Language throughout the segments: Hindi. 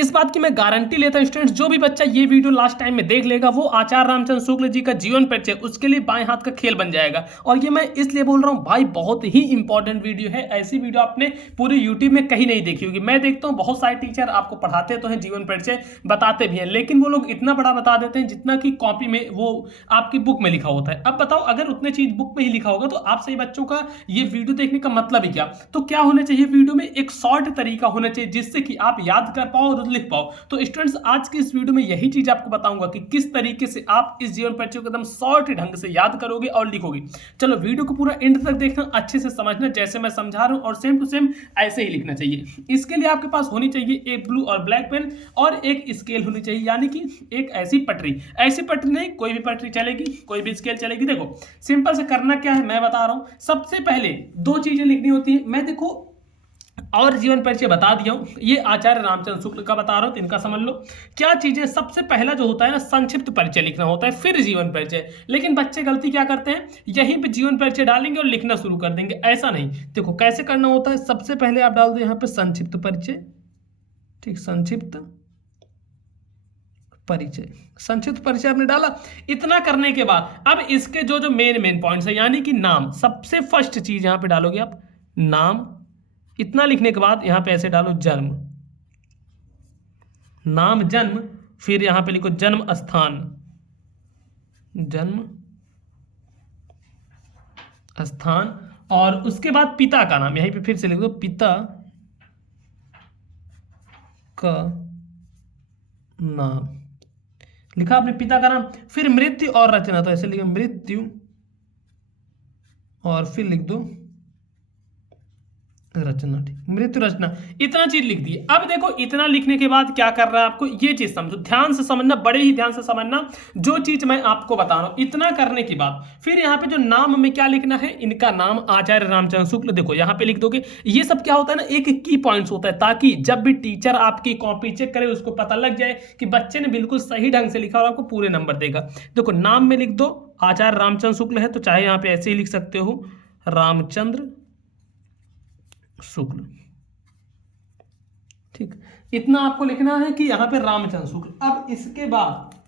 इस बात की मैं गारंटी लेता हूं स्टूडेंट्स, जो भी बच्चा ये वीडियो लास्ट टाइम में देख लेगा वो आचार्य रामचंद्र शुक्ल जी का जीवन परिचय उसके लिए बाएं हाथ का खेल बन जाएगा। और ये मैं इसलिए बोल रहा हूं भाई, बहुत ही इंपॉर्टेंट वीडियो है। ऐसी वीडियो आपने पूरे यूट्यूब में कहीं नहीं देखी होगी। मैं देखता हूं बहुत सारे टीचर आपको पढ़ाते तो हैं, जीवन परिचय बताते भी हैं, लेकिन वो लोग इतना बड़ा बता देते हैं जितना कि कॉपी में वो आपकी बुक में लिखा होता है। अब बताओ, अगर उतने चीज बुक में ही लिखा होगा तो आप सही बच्चों का ये वीडियो देखने का मतलब ही क्या? तो क्या होना चाहिए वीडियो में? एक शॉर्ट तरीका होना चाहिए जिससे कि आप याद कर पाओ और लिख पाओ। तो स्टूडेंट्स, आज की इस वीडियो में यही चीज आपको बताऊंगा कि किस तरीके से आप इस जीवन परिचय को एकदम शॉर्ट ढंग से याद करोगे और लिखोगे। चलो वीडियो को पूरा एंड तक देखना, अच्छे से समझना जैसे मैं समझा रहा हूं, और सेम टू सेम ऐसे ही लिखना चाहिए। इसके लिए आपके पास होनी चाहिए एक ब्लू और ब्लैक पेन और एक स्केल होनी चाहिए, यानी कि एक ऐसी पटरी। ऐसी पटरी नहीं, कोई भी पटरी चलेगी, कोई भी स्केल चलेगी। देखो सिंपल से करना क्या है मैं बता रहा हूं। सबसे पहले दो चीजें लिखनी होती है। मैं देखो और जीवन परिचय बता दिया हूं, ये आचार्य रामचंद्र शुक्ल का बता रहा हूं, तो इनका समझ लो क्या चीजें। सबसे पहला जो होता है ना, संक्षिप्त परिचय लिखना होता है, फिर जीवन परिचय। लेकिन बच्चे गलती क्या करते हैं, यहीं पे जीवन परिचय डालेंगे और लिखना शुरू कर देंगे। ऐसा नहीं, देखो कैसे करना होता है। सबसे पहले आप डाल दो यहाँ पे संक्षिप्त परिचय, ठीक, संक्षिप्त परिचय। संक्षिप्त परिचय आपने डाला। इतना करने के बाद अब इसके जो जो मेन पॉइंट्स है, यानी कि नाम, सबसे फर्स्ट चीज यहां पे डालोगे आप नाम। इतना लिखने के बाद यहां पे ऐसे डालो जन्म, नाम जन्म, फिर यहां पे लिखो जन्म स्थान, जन्म स्थान, और उसके बाद पिता का नाम। यहीं पे फिर से लिख दो पिता का नाम, लिखा आपने पिता का नाम। फिर मृत्यु और रचना, तो ऐसे लिखो मृत्यु और फिर लिख दो रचना, ठीक, मृत्यु रचना। इतना चीज लिख दी। अब देखो इतना लिखने के बाद क्या कर रहा है आपको, ये चीज समझो, ध्यान से समझना, बड़े ही ध्यान से समझना जो चीज मैं आपको बता रहा हूं। इतना करने के बाद फिर यहाँ पे जो नाम में क्या लिखना है, इनका नाम आचार्य रामचंद्र शुक्ल, देखो यहाँ पे लिख दोगे। ये सब क्या होता है ना, एक की पॉइंट्स होता है, ताकि जब भी टीचर आपकी कॉपी चेक करे उसको पता लग जाए कि बच्चे ने बिल्कुल सही ढंग से लिखा और आपको पूरे नंबर देगा। देखो नाम में लिख दो आचार्य रामचंद्र शुक्ल है, तो चाहे यहाँ पे ऐसे ही लिख सकते हो रामचंद्र शुक्ल, ठीक। इतना आपको लिखना है कि यहां पे रामचंद्र शुक्ल। अब इसके बाद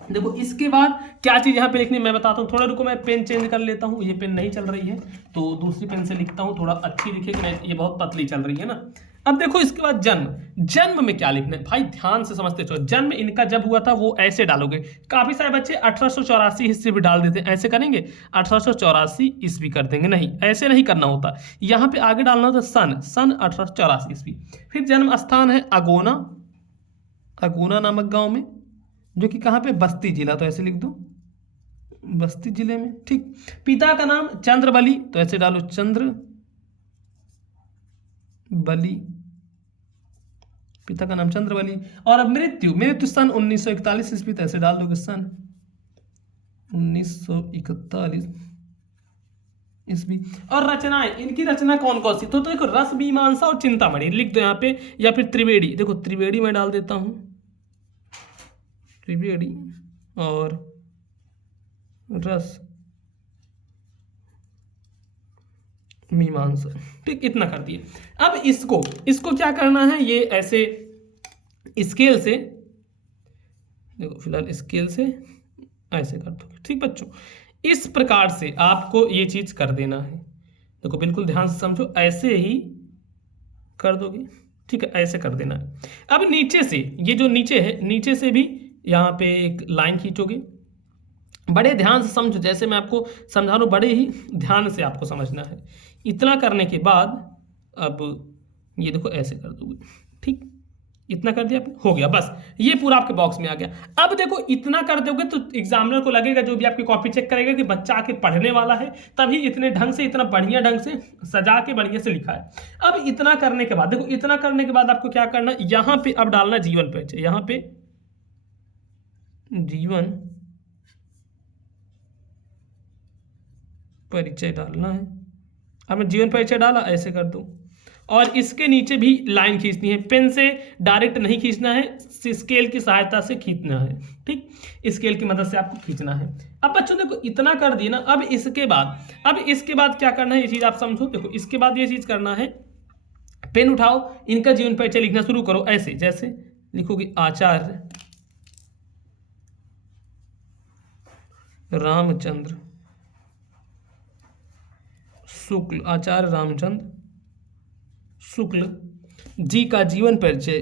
देखो, इसके बाद क्या चीज यहां पे लिखनी मैं बताता हूं। थोड़ा रुको, मैं पेन चेंज कर लेता हूं, ये पेन नहीं चल रही है तो दूसरी पेन से लिखता हूं, थोड़ा अच्छी लिखेगी, नहीं ये बहुत पतली चल रही है ना। अब देखो इसके बाद जन्म। जन्म में क्या लिखना है भाई, ध्यान से समझते चलो। जन्म इनका जब हुआ था वो ऐसे डालोगे। काफी सारे बच्चे 1884 ईस्वी भी डाल देते हैं, ऐसे करेंगे 1884 ईस्वी कर देंगे। नहीं, ऐसे नहीं करना होता। यहाँ पे आगे डालना होता सन, सन 1884 ईस्वी। फिर जन्म स्थान है अगोना, अगोना नामक गांव में, जो कि कहाँ पे, बस्ती जिला, तो ऐसे लिख दो बस्ती जिले में, ठीक। पिता का नाम चंद्रबली, तो ऐसे डालो चंद्र बली, पिता का नाम चंद्रबली। और अब मृत्यु, मृत्यु सन 1941 ईस्वी, तो ऐसे डाल दोगे सन 1941 ईस्वी। और रचनाएं, इनकी रचना कौन कौन सी, तो देखो रस मीमांसा और चिंतामणि लिख दो यहाँ पे, या फिर त्रिवेणी। देखो त्रिवेणी में डाल देता हूं, त्रिवेणी और रस मीमांसा, ठीक। इतना कर दिए। अब इसको क्या करना है, ये ऐसे स्केल से, देखो फिलहाल स्केल से ऐसे कर दो, ठीक बच्चों। इस प्रकार से आपको ये चीज कर देना है। देखो बिल्कुल ध्यान से समझो, ऐसे ही कर दोगे, ठीक है, ऐसे कर देना है। अब नीचे से, ये जो नीचे है, नीचे से भी यहाँ पे एक लाइन खींचोगे। बड़े ध्यान से समझो, जैसे मैं आपको समझा रहा हूं, बड़े ही ध्यान से आपको समझना है। इतना करने के बाद अब ये देखो ऐसे कर दोगे, ठीक। इतना कर दिया आपने, हो गया, बस ये पूरा आपके बॉक्स में आ गया। अब देखो इतना कर दोगे तो एग्जामिनर को लगेगा, जो भी आपकी कॉपी चेक करेगा, कि बच्चा आके पढ़ने वाला है, तभी इतने ढंग से, इतना बढ़िया ढंग से सजा के बढ़िया से लिखा है। अब इतना करने के बाद देखो, इतना करने के बाद आपको क्या करना, यहां पे अब डालना जीवन परिचय, यहां पे जीवन परिचय डालना है। अब मैं जीवन परिचय डाला, ऐसे कर दूं, और इसके नीचे भी लाइन खींचनी है। पेन से डायरेक्ट नहीं खींचना है, स्केल की सहायता से खींचना है, ठीक। स्केल की मदद से आपको खींचना है। अब बच्चों देखो इतना कर दिया ना। अब इसके बाद क्या करना है, ये चीज आप समझो। देखो इसके बाद ये चीज करना है, पेन उठाओ, इनका जीवन परिचय लिखना शुरू करो, ऐसे जैसे लिखोगे आचार्य रामचंद्र शुक्ल, आचार्य रामचंद्र शुक्ल जी का जीवन परिचय,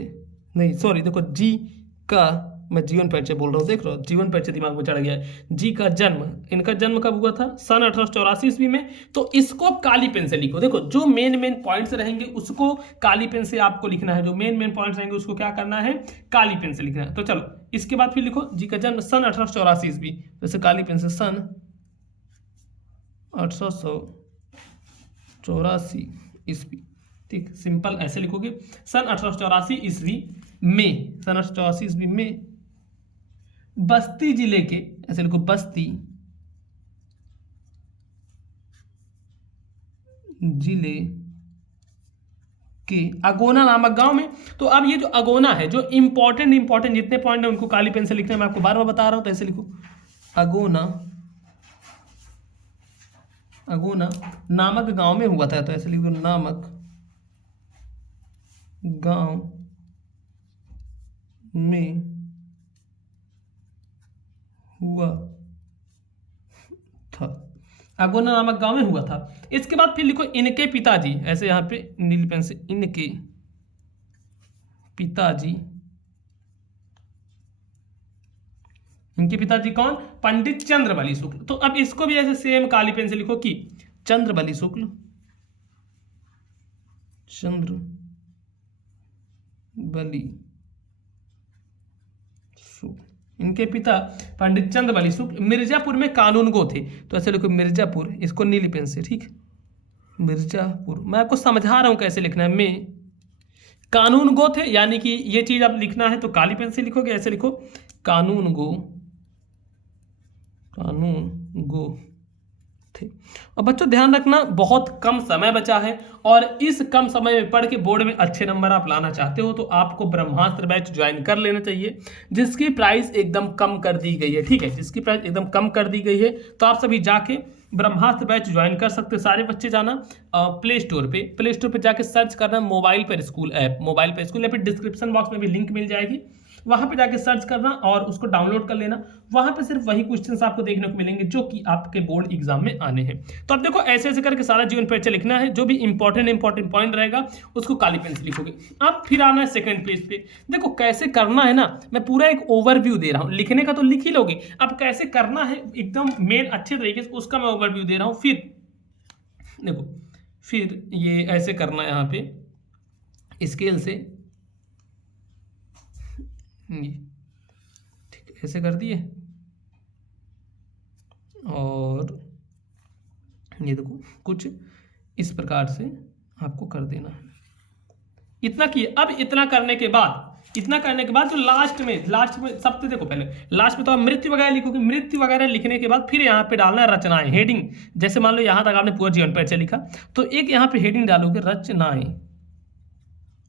नहीं सॉरी देखो जी का, मैं जीवन परिचय बोल रहा हूँ, देख रहा हूँ जीवन परिचय दिमाग में चढ़ गया है। जी का जन्म, इनका जन्म कब हुआ था? सन 1884 ईस्वी में। तो इसको आप काली पेन से लिखो। देखो जो मेन पॉइंट्स रहेंगे उसको काली पेन से आपको लिखना है, जो मेन पॉइंट्स रहेंगे उसको क्या करना है? काली पेन से लिखना है। तो चलो इसके बाद फिर लिखो जी का जन्म सन 1884 ईस्वी, जैसे काली पेन से सन 1884 ईस्वी, ठीक, सिंपल ऐसे लिखोगे। सन 1884 ईस्वी में, सन 1884 ईस्वी में बस्ती जिले के, ऐसे लिखो बस्ती जिले के अगोना नामक गांव में। तो अब ये जो अगोना है, जो इंपॉर्टेंट जितने पॉइंट है उनको काली पेन से लिखना है, मैं आपको बार बार बता रहा हूं। तो ऐसे लिखो अगोना नामक गांव में हुआ था। तो ऐसे लिखो नामक गांव में हुआ था, अगोना नामक गांव में हुआ था। इसके बाद फिर लिखो इनके पिताजी, ऐसे यहां पे नीली पेन से इनके पिताजी, इनके पिताजी कौन? पंडित चंद्रबली शुक्ल। तो अब इसको भी ऐसे सेम काली पेन से लिखो कि चंद्रबली शुक्ल, चंद्रबली शुक्ल, इनके पिता पंडित चंद्रबली शुक्ल मिर्जापुर में कानूनगो थे। तो ऐसे लिखो मिर्जापुर, इसको नीली पेन से, ठीक, मिर्जापुर। मैं आपको समझा रहा हूं कैसे लिखना है। में कानूनगो थे, यानी कि ये चीज आप लिखना है तो काली पेन से लिखोगे। ऐसे लिखो कानूनगो थे। और बच्चों ध्यान रखना, बहुत कम समय बचा है और इस कम समय में पढ़ के बोर्ड में अच्छे नंबर आप लाना चाहते हो तो आपको ब्रह्मास्त्र बैच ज्वाइन कर लेना चाहिए, जिसकी प्राइस एकदम कम कर दी गई है, ठीक है, जिसकी प्राइस एकदम कम कर दी गई है। तो आप सभी जाके ब्रह्मास्त्र बैच ज्वाइन कर सकते हो। सारे बच्चे जाना प्ले स्टोर पे जाके सर्च करना मोबाइल पर स्कूल ऐप, मोबाइल पर स्कूल, या फिर डिस्क्रिप्शन बॉक्स में भी लिंक मिल जाएगी, वहां पे जाके सर्च करना और उसको डाउनलोड कर लेना। वहां पे सिर्फ वही क्वेश्चंस आपको देखने को मिलेंगे जो कि आपके बोर्ड एग्जाम में आने हैं। तो अब देखो ऐसे ऐसे करके सारा जीवन परिचय लिखना है, जो भी इंपॉर्टेंट पॉइंट रहेगा उसको काली पेन से लिखोगे। अब फिर आना है सेकंड पेज पे। देखो कैसे करना है ना, मैं पूरा एक ओवरव्यू दे रहा हूं, लिखने का तो लिख ही लोगे, अब कैसे करना है एकदम मेन अच्छे तरीके से उसका मैं ओवरव्यू दे रहा हूं। फिर देखो, फिर ये ऐसे करना है, यहाँ पे स्केल से, ठीक, ऐसे कर दिए और ये देखो कुछ इस प्रकार से आपको कर देना है। इतना किए। अब इतना करने के बाद जो लास्ट में सबसे देखो, पहले लास्ट में तो आप मृत्यु वगैरह लिखोगे। मृत्यु वगैरह लिखने के बाद फिर यहाँ पे डालना है रचनाएं, हेडिंग। जैसे मान लो यहाँ तक आपने पूरा जीवन परिचय लिखा तो एक यहाँ पे हेडिंग डालोगे रचनाएं।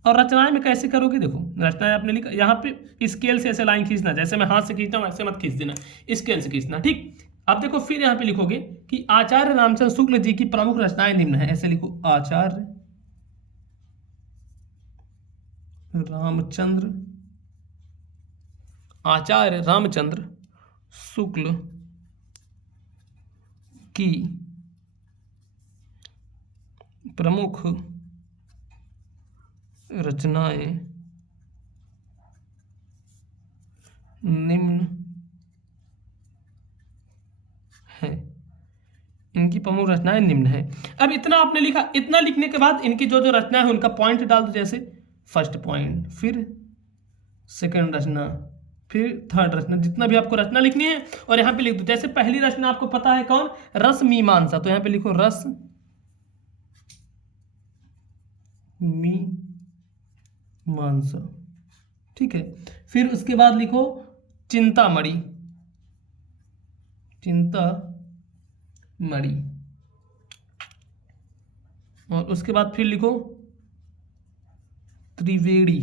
और रचनाएं में कैसे करोगे? देखो रचनाएं आपने लिखा, यहाँ पे स्केल से ऐसे लाइन खींचना, जैसे मैं हाथ से खींचता हूँ ऐसे मत खींच देना, स्केल से खींचना, ठीक। अब देखो फिर यहाँ पे लिखोगे कि आचार्य रामचंद्र शुक्ल जी की प्रमुख रचनाएं निम्न है। ऐसे लिखो आचार्य रामचंद्र शुक्ल की प्रमुख रचनाएं निम्न है। इनकी प्रमुख रचनाएं निम्न है। अब इतना आपने लिखा। इतना लिखने के बाद इनकी जो जो रचना है उनका पॉइंट डाल दो, जैसे फर्स्ट पॉइंट, फिर सेकंड रचना, फिर थर्ड रचना, जितना भी आपको रचना लिखनी है और यहाँ पे लिख दो। जैसे पहली रचना आपको पता है कौन? रस मीमांसा, तो यहाँ पे लिखो रस मीमांसा, ठीक है। फिर उसके बाद लिखो चिंतामणि, और उसके बाद फिर लिखो त्रिवेणी।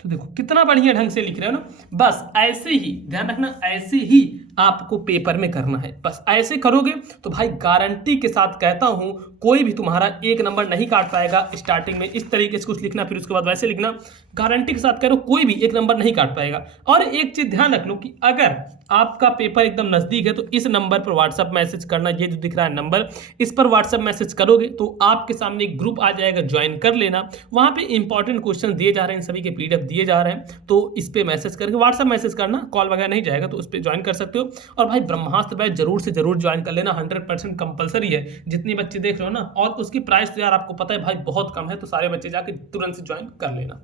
तो देखो कितना बढ़िया ढंग से लिख रहे हो ना। बस ऐसे ही ध्यान रखना, ऐसे ही आपको पेपर में करना है। बस ऐसे करोगे तो भाई गारंटी के साथ कहता हूं कोई भी तुम्हारा 1 नंबर नहीं काट पाएगा। स्टार्टिंग में इस तरीके से कुछ लिखना, फिर उसके बाद वैसे लिखना, गारंटी के साथ कह रहा हूं कोई भी 1 नंबर नहीं काट पाएगा। और एक चीज ध्यान रख लो कि अगर आपका पेपर एकदम नजदीक है तो इस नंबर पर व्हाट्सएप मैसेज करना, ये जो दिख रहा है नंबर, इस पर व्हाट्सएप मैसेज करोगे तो आपके सामने एक ग्रुप आ जाएगा, ज्वाइन कर लेना। वहां पे इंपॉर्टेंट क्वेश्चन दिए जा रहे हैं, सभी के पीडीएफ दिए जा रहे हैं, तो इस पे मैसेज करके व्हाट्सएप मैसेज करना, कॉल वगैरह नहीं जाएगा, तो उस पर ज्वाइन कर सकते हो। और भाई ब्रह्मास्त्र बैच जरूर से जरूर ज्वाइन कर लेना, 100% कंपलसरी है। जितनी बच्चे देख रहे हो ना, और उसकी प्राइस तो यार आपको पता है भाई बहुत कम है, तो सारे बच्चे जाके तुरंत से ज्वाइन कर लेना।